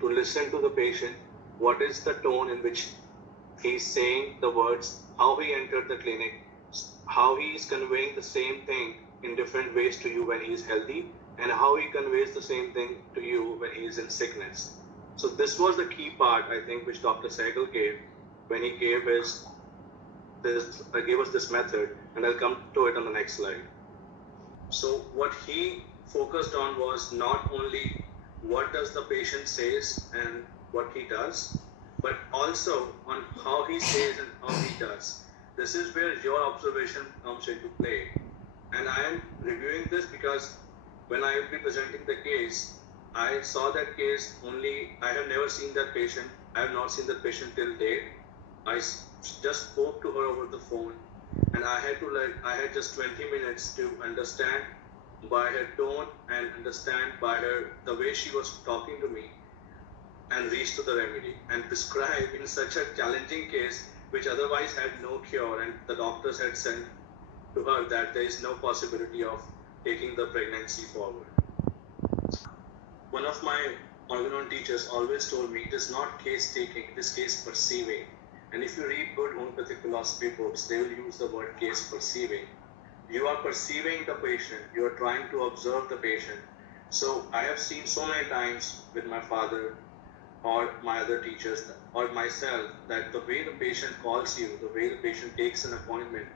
to listen to the patient, what is the tone in which he's saying the words, how he entered the clinic, how he is conveying the same thing in different ways to you when he is healthy, and how he conveys the same thing to you when he is in sickness. So this was the key part, I think, which Dr. Sehgal gave when he gave us this method, and I'll come to it on the next slide. So what he focused on was not only what does the patient says and what he does, but also on how he says and how he does. This is where your observation comes into play. And I am reviewing this because when I will be presenting the case, I saw that case only, I have never seen that patient. I have not seen that patient till date. I just spoke to her over the phone, and I had just 20 minutes to understand by her tone and understand by her, the way she was talking to me, and reach to the remedy and prescribe in such a challenging case, which otherwise had no cure, and the doctors had said to her that there is no possibility of taking the pregnancy forward. One of my Organon teachers always told me it is not case taking, it is case perceiving. And if you read good homeopathic philosophy books, they will use the word case perceiving. You are perceiving the patient, you are trying to observe the patient. So I have seen so many times with my father or my other teachers or myself that the way the patient calls you, the way the patient takes an appointment,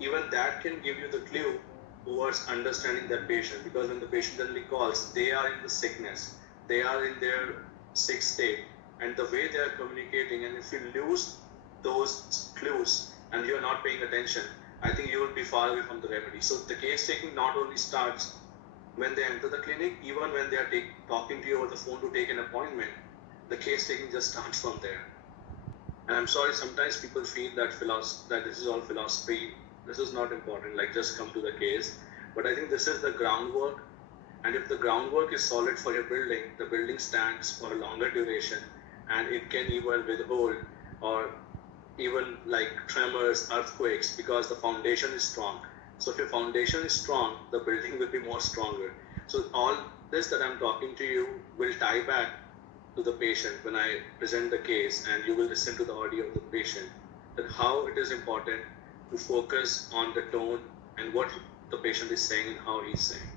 even that can give you the clue towards understanding that patient. Because when the patient suddenly calls, they are in the sickness, they are in their sick state, and the way they are communicating, and if you lose those clues and you are not paying attention, I think you will be far away from the remedy. So the case taking not only starts when they enter the clinic, even when they are talking to you over the phone to take an appointment, the case taking just starts from there. And I'm sorry, sometimes people feel that this is all philosophy, this is not important, like just come to the case. But I think this is the groundwork, and if the groundwork is solid for your building, the building stands for a longer duration, and it can even withhold or even like tremors, earthquakes, because the foundation is strong. So if your foundation is strong, the building will be more stronger. So all this that I'm talking to you will tie back to the patient when I present the case, and you will listen to the audio of the patient, that how it is important to focus on the tone and what the patient is saying and how he's saying.